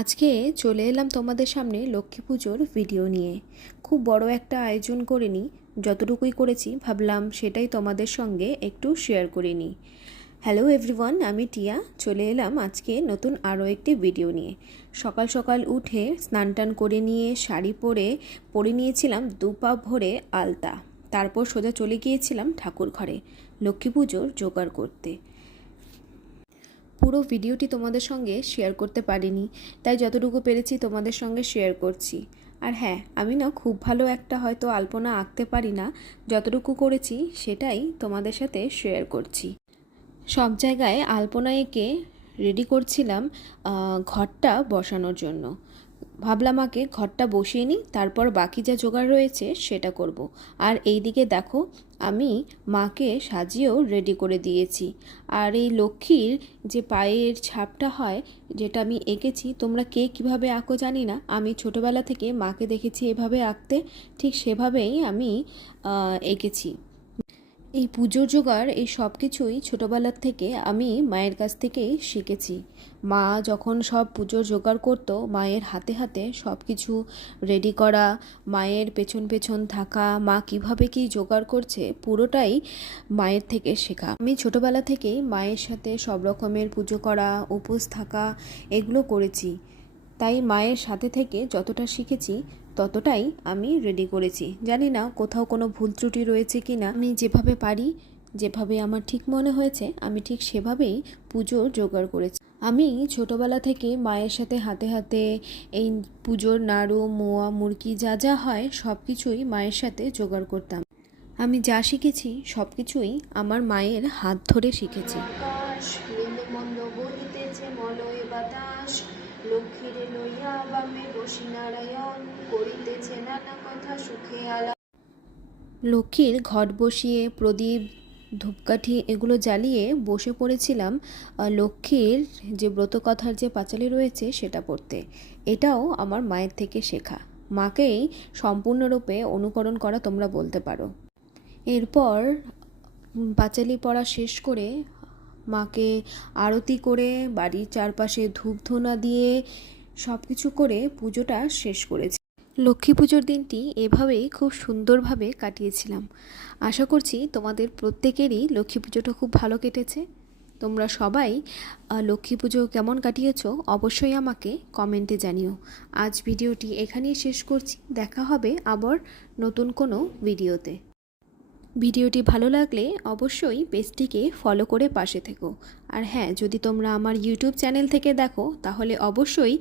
আজকে চলে এলাম তোমাদের সামনে লক্ষ্মী পুজোর ভিডিও নিয়ে। খুব বড় একটা আয়োজন করিনি, যতটুকুই করেছি ভাবলাম সেটাই তোমাদের সঙ্গে একটু শেয়ার করে নিই। হ্যালো এভরিওয়ান, আমি টিয়া চলে এলাম আজকে নতুন আরও একটি ভিডিও নিয়ে। সকাল সকাল উঠে স্নান টান করে নিয়ে শাড়ি পরে নিয়েছিলাম 2 পা ভরে আলতা। তারপর সোজা চলে গিয়েছিলাম ঠাকুর ঘরে লক্ষ্মী পুজোর জোগাড় করতে। পুরো ভিডিওটি তোমাদের সঙ্গে শেয়ার করতে পারিনি, তাই যতটুকু পেরেছি তোমাদের সঙ্গে শেয়ার করছি। আর হ্যাঁ, আমি না খুব ভালো একটা হয়তো আলপনা আঁকতে পারি না, যতটুকু করেছি সেটাই তোমাদের সাথে শেয়ার করছি। সব জায়গায় আলপনা এঁকে রেডি করছিলাম ঘরটা বসানোর জন্য। ভাবলাম আগে ঘরটা বসিয়ে নিই, তারপর বাকি যা জোগাড় রয়েছে সেটা করব। আর এই দিকে দেখো, আমি মাকে সাজিয়েও রেডি করে দিয়েছি। আর এই লক্ষ্মীর যে পায়ের ছাপটা হয়, যেটা আমি এঁকেছি, তোমরা কে কীভাবে আঁকো জানি না, আমি ছোটোবেলা থেকে মাকে দেখেছি এভাবে আঁকতে, ঠিক সেভাবেই আমি এঁকেছি। এই পুজোর জোগাড় এই সব কিছুই ছোটোবেলার থেকে আমি মায়ের কাছ থেকেই শিখেছি। মা যখন সব পুজোর জোগাড় করতো, মায়ের হাতে হাতে সব কিছু রেডি করা, মায়ের পেছন পেছন থাকা, মা কিভাবে কি জোগাড় করছে পুরোটাই মায়ের থেকে শেখা। আমি ছোটোবেলা থেকেই মায়ের সাথে সব রকমের পুজো করা, উপোস থাকা এগুলো করেছি। তাই মায়ের সাথে থেকে যতটা শিখেছি ততটাই আমি রেডি করেছি। জানি না কোথাও কোনো ভুল ত্রুটি রয়েছে কি না। আমি যেভাবে পারি, যেভাবে আমার ঠিক মনে হয়েছে, আমি ঠিক সেভাবেই পুজোর জোগাড় করেছি। আমি ছোটোবেলা থেকে মায়ের সাথে হাতে হাতে এই পুজোর নাড়ু, মোয়া, মুরকি যা যা হয় সব কিছুই মায়ের সাথে জোগাড় করতাম। আমি যা শিখেছি সব কিছুই আমার মায়ের হাত ধরে শিখেছি। লক্ষ্মীরে লইয়া বামে বসি নারায়ণ, করিতেছে নানা কথা সুখে আলা। লক্ষ্মীর ঘট বসিয়ে প্রদীপ, ধূপকাঠি এগুলো জ্বালিয়ে বসে পড়েছিলাম লক্ষ্মীর যে ব্রতকথার যে পাঁচালী রয়েছে সেটা পড়তে। এটাও আমার মায়ের থেকে শেখা, মাকেই সম্পূর্ণরূপে অনুকরণ করা তোমরা বলতে পারো। এরপর পাঁচালী পড়া শেষ করে মাকে আরতি করে বাড়ির চারপাশে ধূপ ধুনা দিয়ে সব কিছু করে পুজোটা শেষ করেছি। লক্ষ্মী পুজোর দিনটি এভাবেই খুব সুন্দরভাবে কাটিয়েছিলাম। আশা করছি তোমাদের প্রত্যেকেরই লক্ষ্মী পুজোটা খুব ভালো কেটেছে। তোমরা সবাই লক্ষ্মী পুজো কেমন কাটিয়েছো অবশ্যই আমাকে কমেন্টে জানিও। আজ ভিডিওটি এখানেই শেষ করছি, দেখা হবে আবার নতুন কোনো ভিডিওতে। ভিডিওটি ভালো লাগলে অবশ্যই পেজটিকে ফলো করে পাশে থেকো। আর হ্যাঁ, যদি তোমরা আমার ইউটিউব চ্যানেল থেকে দেখো তাহলে অবশ্যই